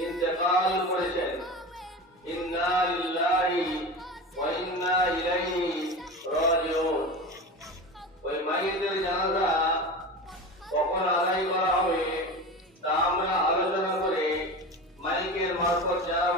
ইন্তেকাল করেছেন। ইন্না লিল্লাহি ওয়া ইন্না ইলাইহি রাজিউন। ওই মাইয়েতের জানাজা কখন আদায় করা হবে তা আমরা আলোচনা করে মাইকের মারফত জানাবো।